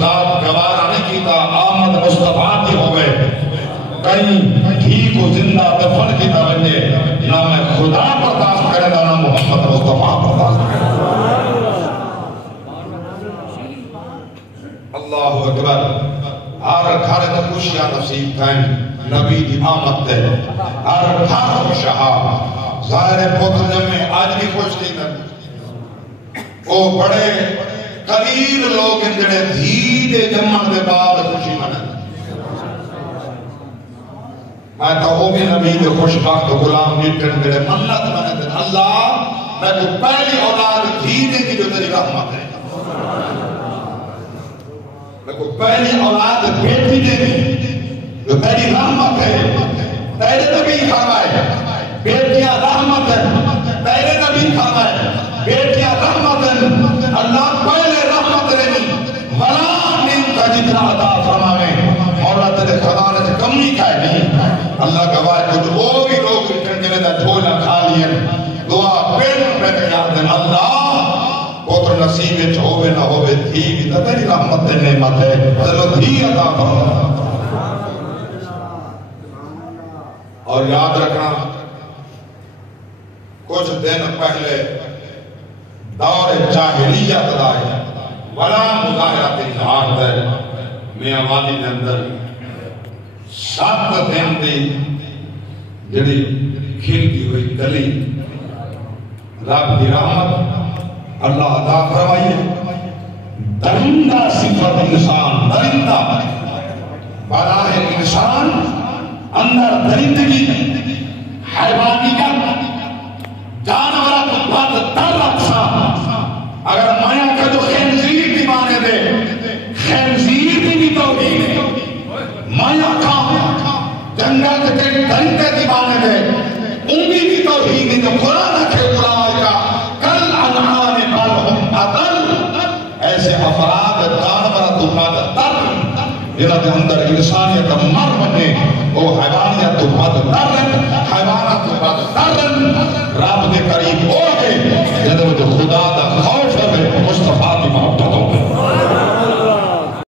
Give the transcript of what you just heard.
ذات گوارا نہیں کیتا آمد مصطفیٰ کی ہوئے کہیں دھی کو زندہ دفن کی توجہ نہ میں خدا برداشت کرے نہ محمد مصطفیٰ برداشت کرے اللہ اکبر ہر گھر تے خوشیاں نصیب تھیں نبی دی آمد تے ہر گھر خوشہا ظاہر پتر جمعے آج بھی خوش نہیں کرتے وہ بڑے قلیل لوگ ان جڑے دھی دے جمعن دے بعد خوشی منن میں تو وہ بھی نبی دے خوشبخت غلام جتن جڑے منت منن اللہ میں تو پہلی اولاد دھی دے کی جو تیری رحمت ہے میں کو پہلی اولاد بیٹی دے کی جو تیری رحمت ہے تیرے نبی فرمائے بیٹیاں رحمت ہے تیرے نبی فرمائے بیٹیاں رحمت ہے اللہ پہلے رحمت رہنی ولا نیم کا جتنا عطا فرماوے مولا تیرے خزانے سے کمی کا ہے نہیں اللہ گواہ کچھ وہ بھی لوگ کنجنے دا جھولا کھا لیے دعا پین میں یاد ہے اللہ پوتر نصیب ہوئے نہ ہوئے دھی بھی تیری رحمت نعمت ہے چلو دھی عطا فرما اور یاد رکھنا کچھ دن پہلے دور جاہلیت دا ہے ولا مظاہرات اظہار ہے میاں والی کے اندر 7 دن دی جڑی کھلتی ہوئی گلی رب دی رحمت اللہ عطا فرمائیے درندہ صفت انسان درندہ براہ انسان اندر درندگی حیوانیت جانورات بات در رکھسا اگر مایا کا جو خنزیر بھی مانے دے خنزیر بھی توحید ہے مایا کا جنگل کے درندے بھی مانے دے ان بھی توحید ہے جو قرآن کے قرآن کا کل انعام بل ہم اضل ایسے افراد جانورات بات در جنہاں کے اندر انسانیت مر بنے وہ حیوانیت بات در حیوانات بات در رب کے قریب ہو گئے